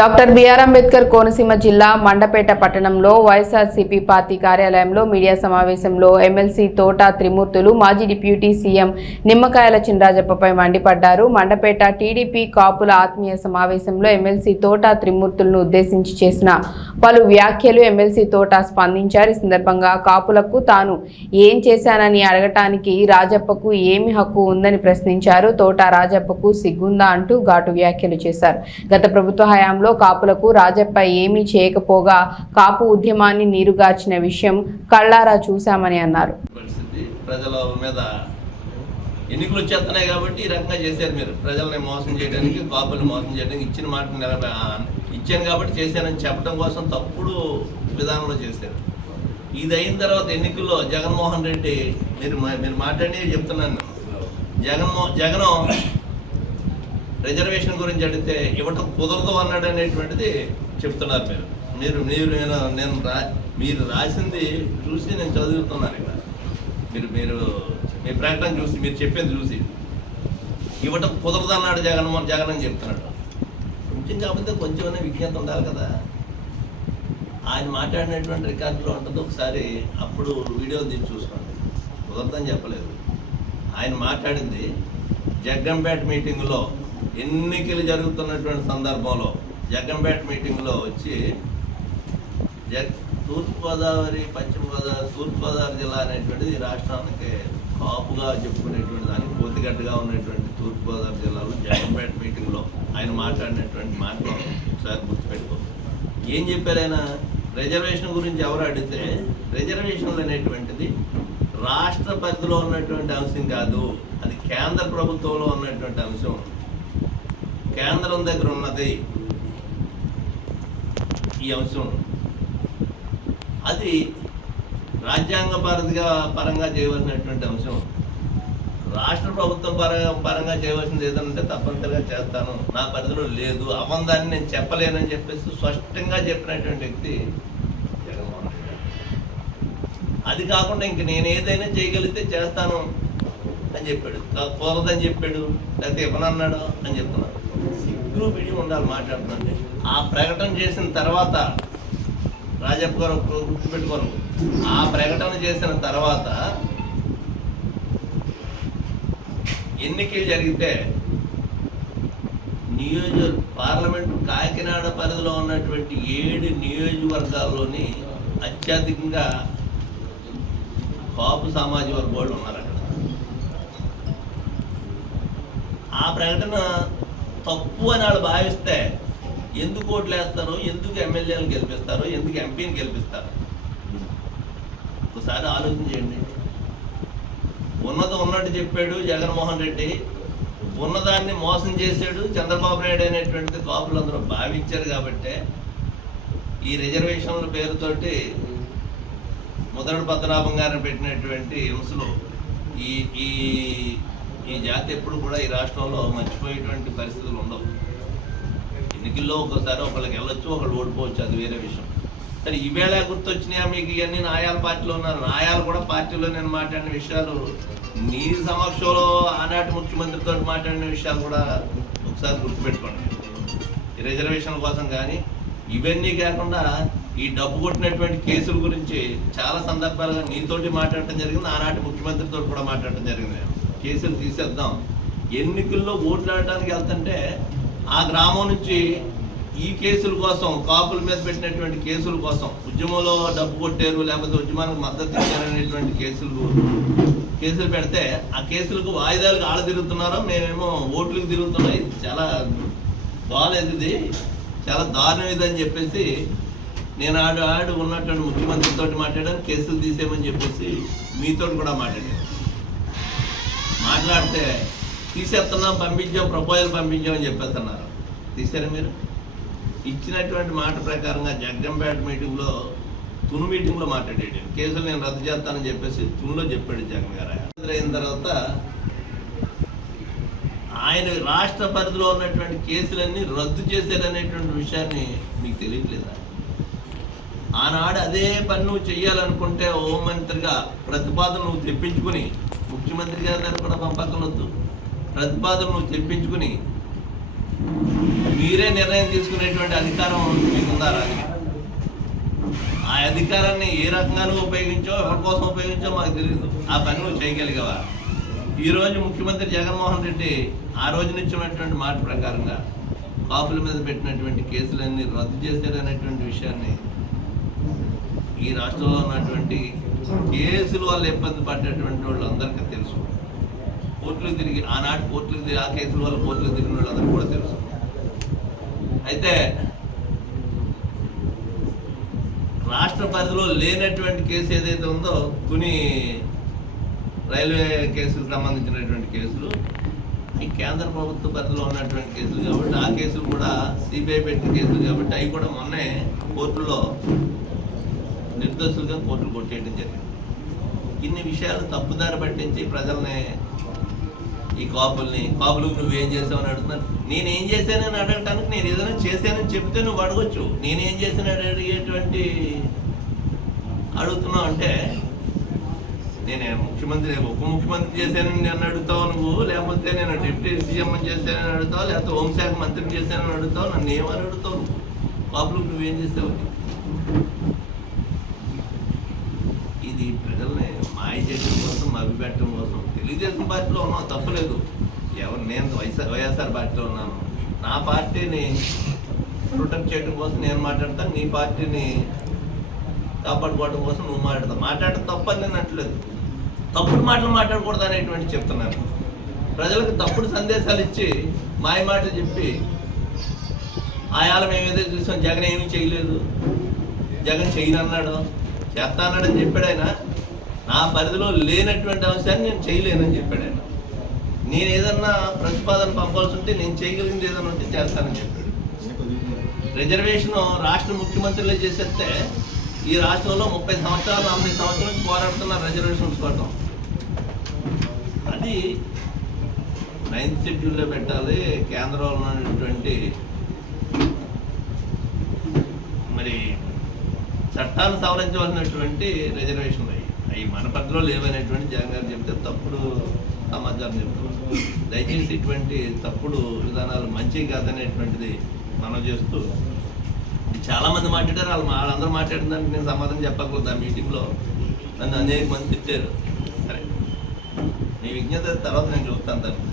Doctor BR Ambedkar Konaseema జిల్లా మండపేట పట్టణంలో YSRCP party కార్యాలయంలో మీడియా సమావేశంలో ఎమ్మెల్సీ తోట త్రిమూర్తులు మాజీ డిప్యూటీ సీఎం నిమ్మకాయల చినరాజప్పపై మండిపడ్డారు. మండపేట టీడీపీ కాపుల ఆత్మీయ సమావేశంలో ఎమ్మెల్సీ తోట త్రిమూర్తులను ఉద్దేశించి చేసిన పలు వ్యాఖ్యలు ఎమ్మెల్సీ తోట స్పందించారు. ఈ సందర్భంగా కాపులకు తాను ఏం చేశానని అడగటానికి రాజప్పకు ఏమి హక్కు ఉందని ప్రశ్నించారు. తోట రాజప్పకు సిగ్గుందా అంటూ ఘాటు వ్యాఖ్యలు చేశారు. గత ప్రభుత్వ హయాంలో కాపులకు రాజప్ప ఏమీ చేయకపోగా కాపు ఉద్యమాన్ని నీరుగార్చిన విషయం కళ్ళారా చూశామని అన్నారు. ప్రజల మీద ఎన్నికలు వచ్చేస్తున్నాయి కాబట్టి ఈ రకంగా చేశారు మీరు. ప్రజల్ని మోసం చేయడానికి కాపులను మోసం చేయడానికి ఇచ్చిన మాట నిలబె ఇచ్చాను కాబట్టి చేశానని చెప్పడం కోసం తప్పుడు విధానంలో చేశారు. ఇది అయిన తర్వాత ఎన్నికల్లో జగన్మోహన్ రెడ్డి మీరు మా- మీరు మాట్లాడి చెప్తున్నాను. జగన్మో జగన్ రిజర్వేషన్ గురించి అడిగితే ఇవ్వటం కుదరదు అన్నాడు అనేటువంటిది చెప్తున్నారు మీరు. మీరు మీరు నేను నేను రా మీరు రాసింది చూసి నేను చదువుతున్నాను ఇక్కడ. మీరు మీరు మీ ప్రకటన చూసి మీరు చెప్పింది చూసి. ఇవ్వటం కుదరదు అన్నాడు జగన్ జగన్ అని చెప్తున్నాడు. కొంచెం కాకపోతే కొంచెం విజ్ఞత ఉండాలి కదా. ఆయన మాట్లాడినటువంటి రికార్డులో ఉంటుంది ఒకసారి అప్పుడు వీడియో తీసి చూసుకోండి. కుదరదని చెప్పలేదు. ఆయన మాట్లాడింది జగ్గంపేట మీటింగ్లో ఎన్నికలు జరుగుతున్నటువంటి సందర్భంలో జగన్పేట మీటింగ్లో వచ్చి జగ్ తూర్పుగోదావరి పశ్చిమ గోదావరి తూర్పుగోదావరి జిల్లా అనేటువంటిది రాష్ట్రానికి కాపుగా చెప్పుకునేటువంటి దానికి పోతిగట్టుగా ఉన్నటువంటి తూర్పుగోదావరి జిల్లాలో జగన్పేట మీటింగ్లో ఆయన మాట్లాడినటువంటి మాటలు ఒకసారి గుర్తుపెట్టుకో. ఏం చెప్పారు ఆయన? రిజర్వేషన్ గురించి ఎవరు అడిగితే రిజర్వేషన్లు అనేటువంటిది రాష్ట్ర పరిధిలో ఉన్నటువంటి అంశం కాదు అది కేంద్ర ప్రభుత్వంలో ఉన్నటువంటి అంశం. కేంద్రం దగ్గర ఉన్నది ఈ అంశం. అది రాజ్యాంగ పరంగా పరంగా చేయవలసినటువంటి అంశం. రాష్ట్ర ప్రభుత్వం పరంగా పరంగా చేయవలసింది ఏదంటే తప్పనిసరిగా చేస్తాను. నా పరిధిలో లేదు. అవందాన్ని నేను చెప్పలేనని చెప్పేసి స్పష్టంగా చెప్పినటువంటి వ్యక్తి జగన్మోహన్ రెడ్డి అది కాకుండా ఇంక నేను ఏదైనా చేయగలిగితే చేస్తాను అని చెప్పాడు. కా- కుదరదని చెప్పాడు. లేకపోతే ఇవ్వనన్నాడు అని చెప్తున్నాడు సిగ్గు విడి ఉండాలి మాట్లాడుతుందండి ఆ ప్రకటన చేసిన తర్వాత రాజప్ప గారు గుర్తుపెట్టుకోను. ఆ ప్రకటన చేసిన తర్వాత ఎన్నికలు జరిగితే నియోజక పార్లమెంటు కాకినాడ పరిధిలో ఉన్నటువంటి ఏడు నియోజకవర్గాల్లోని అత్యధికంగా కాపు సామాజిక వర్గ వాళ్ళు ఉన్నారు అక్కడ ఆ ప్రకటన తప్పు అని వాళ్ళు భావిస్తే ఎందుకు ఓట్లు వేస్తారు ఎందుకు ఎమ్మెల్యేలను గెలిపిస్తారు ఎందుకు ఎంపీని గెలిపిస్తారు? ఒకసారి ఆలోచన చేయండి. ఉన్నది ఉన్నట్టు చెప్పాడు జగన్మోహన్ రెడ్డి. ఉన్నదాన్ని మోసం చేశాడు చంద్రబాబు నాయుడు అనేటువంటి కాపులందరూ భావించారు కాబట్టే ఈ రిజర్వేషన్ల పేరుతోటి ముదరడు పద్మనాభం గారిని పెట్టినటువంటి హింసలు ఈ ఈ ఈ జాతి ఎప్పుడు కూడా ఈ రాష్ట్రంలో మర్చిపోయేటువంటి పరిస్థితులు ఉండవు. ఎన్నికల్లో ఒక్కోసారి ఒకళ్ళకి వెళ్ళొచ్చు ఒకళ్ళు ఓడిపోవచ్చు అది వేరే విషయం. సరే ఈవేళ గుర్తొచ్చినాయా మీకు ఇవన్నీ? నాయాల పార్టీలో ఉన్నారు. నాయాలు కూడా పార్టీలో నేను మాట్లాడిన విషయాలు నీ సమక్షంలో ఆనాటి ముఖ్యమంత్రితో మాట్లాడిన విషయాలు కూడా ఒకసారి గుర్తుపెట్టుకోండి. ఈ రిజర్వేషన్ కోసం కానీ ఇవన్నీ కాకుండా ఈ డబ్బు కొట్టినటువంటి కేసుల గురించి చాలా సందర్భాలుగా నీతోటి మాట్లాడటం జరిగింది. ఆనాటి ముఖ్యమంత్రితో కూడా మాట్లాడటం జరిగింది. కేసులు తీసేద్దాం. ఎన్నికల్లో ఓట్లాడడానికి వెళ్తుంటే ఆ గ్రామం నుంచి ఈ కేసుల కోసం కాపుల మీద పెట్టినటువంటి కేసుల కోసం ఉద్యమంలో డబ్బు కొట్టారు లేకపోతే ఉద్యమానికి మద్దతు ఇచ్చారనేటువంటి కేసులు కేసులు పెడితే ఆ కేసులకు వాయిదాలకు ఆడ తిరుగుతున్నారో? మేమేమో ఓట్లకు తిరుగుతున్నాయి చాలా బాగాలేదు ఇది చాలా దారుణం ఇది అని చెప్పేసి నేను ఆడు ఆడు ఉన్నటువంటి ముఖ్యమంత్రితో మాట్లాడాను. కేసులు తీసేయమని చెప్పేసి మీతో కూడా మాట్లాడాను. మాట్లాడితే తీసేస్తున్నాం పంపించాం ప్రపోజల్ పంపించామని చెప్పేస్తున్నారు. తీసారా మీరు? ఇచ్చినటువంటి మాట ప్రకారంగా జగ్గంపేట మీటింగ్లో తును మీటింగ్లో మాట్లాడాడు కేసులు నేను రద్దు చేస్తానని చెప్పేసి తునులో చెప్పాడు జగన్ గారు. అయిన తర్వాత ఆయన రాష్ట్ర పరిధిలో ఉన్నటువంటి కేసులన్నీ రద్దు చేశారనేటువంటి విషయాన్ని మీకు తెలియట్లేదా? ఆనాడు అదే పని నువ్వు చేయాలనుకుంటే హోంమంత్రిగా ప్రతిపాదన నువ్వు తెప్పించుకుని ముఖ్యమంత్రి గారి దగ్గర కూడా పంపకలొద్దు ప్రతిపాదన నువ్వు తెప్పించుకుని మీరే నిర్ణయం తీసుకునేటువంటి అధికారం మీకుందా రాజు ఆ అధికారాన్ని ఏ రకంగానూ ఉపయోగించో ఎవరి కోసం ఉపయోగించో మాకు తెలియదు ఆ పని నువ్వు చేయగలిగావా? ఈ రోజు ముఖ్యమంత్రి జగన్మోహన్ రెడ్డి ఆ రోజు ఇచ్చినటువంటి మాట ప్రకారంగా కాపుల మీద పెట్టినటువంటి కేసులన్నీ రద్దు చేశాడనేటువంటి విషయాన్ని ఈ రాష్ట్రంలో ఉన్నటువంటి కేసుల వల్ల ఇబ్బంది పడ్డటువంటి వాళ్ళందరికీ తెలుసు. కోర్టులకు తిరిగి ఆనాటి కోర్టులకు తిరిగి ఆ కేసుల వల్ల కోర్టులకు తిరిగిన వాళ్ళందరికీ కూడా తెలుసు. అయితే రాష్ట్ర పరిధిలో లేనటువంటి కేసు ఏదైతే ఉందో కొన్ని రైల్వే కేసుకు సంబంధించినటువంటి కేసులు ఈ కేంద్ర ప్రభుత్వ పరిధిలో ఉన్నటువంటి కేసులు కాబట్టి ఆ కేసులు కూడా సిబిఐ పెట్టిన కేసులు కాబట్టి అవి కూడా మొన్నే కోర్టులో నిర్దోషులుగా కోర్టులు కొట్టేయడం జరిగింది. ఇన్ని విషయాలు తప్పుదారి పట్టించి ప్రజల్ని ఈ కాపుల్ని కాపులకు నువ్వేం చేసావు అని అడుగుతున్నాను నేనేం చేశానని అడగటానికి నేను ఏదైనా చేశానని చెప్తే నువ్వు అడగొచ్చు. నేనేం చేశానని అడిగేటువంటి అడుగుతున్నావు అంటే నేను ముఖ్యమంత్రి ఉప ముఖ్యమంత్రి చేశానని నన్ను అడుగుతావు నువ్వు లేకపోతే నేను డిప్యూటీ సీఎం చేశానని అడుగుతావు లేకపోతే హోంశాఖ మంత్రిని చేశానని అడుగుతావు నన్ను ఏమని అడుగుతావు నువ్వు? కాపులకు నువ్వేం చేస్తావు ఇది ప్రజల్ని మాయ చేయడం కోసం మభ్యపెట్టడం కోసం తెలుగుదేశం పార్టీలో ఉన్నాం తప్పలేదు. ఎవరు నేను వైఎస్ఆర్ వైఎస్ఆర్ పార్టీలో ఉన్నాను. నా పార్టీని ప్రొటెక్ట్ చేయడం కోసం నేను మాట్లాడతాను నీ పార్టీని కాపాడుకోవడం కోసం నువ్వు మాట్లాడతావు. మాట్లాడటం తప్పని నేను అంటలేదు తప్పుడు మాటలు మాట్లాడకూడదు అనేటువంటి చెప్తున్నాను. ప్రజలకు తప్పుడు సందేశాలు ఇచ్చి మాయ మాటలు చెప్పి ఆయాల మేము ఏదో చూసాం జగన్ ఏమీ చేయలేదు. జగన్ చేయనన్నాడు చేస్తా చెప్పాడు ఆయన. నా పరిధిలో లేనటువంటి అంశాన్ని నేను చేయలేనని చెప్పాడు ఆయన. నేను ఏదన్నా ప్రతిపాదన పంపాల్సి ఉంటే నేను చేయగలిగింది ఏదన్నా ఉంటే చేస్తానని చెప్పాడు. రిజర్వేషన్ రాష్ట్ర ముఖ్యమంత్రులే చేసేస్తే ఈ రాష్ట్రంలో ముప్పై సంవత్సరాలు నలభై సంవత్సరాలు పోరాడుతున్న రిజర్వేషన్స్ కోసం. అది నైన్త్ షెడ్యూల్లో పెట్టాలి కేంద్రంలో ఉన్నటువంటి మరి చట్టాలు సవరించవలసినటువంటి రిజర్వేషన్ అవి మన పరిధిలో లేవనేటువంటి జగన్ గారు చెప్తే తప్పుడు సమాచారం చెప్తున్నారు. దయచేసి ఇటువంటి తప్పుడు విధానాలు మంచి కాదనేటువంటిది మనం చేస్తూ చాలామంది మాట్లాడారు. వాళ్ళు వాళ్ళందరూ మాట్లాడిన దానికి నేను సమాధానం చెప్పకూడదు ఆ మీటింగ్లో. నన్ను అనేక మంది తిట్టారు. సరే. నీ విజ్ఞత తర్వాత నేను చూస్తాను తను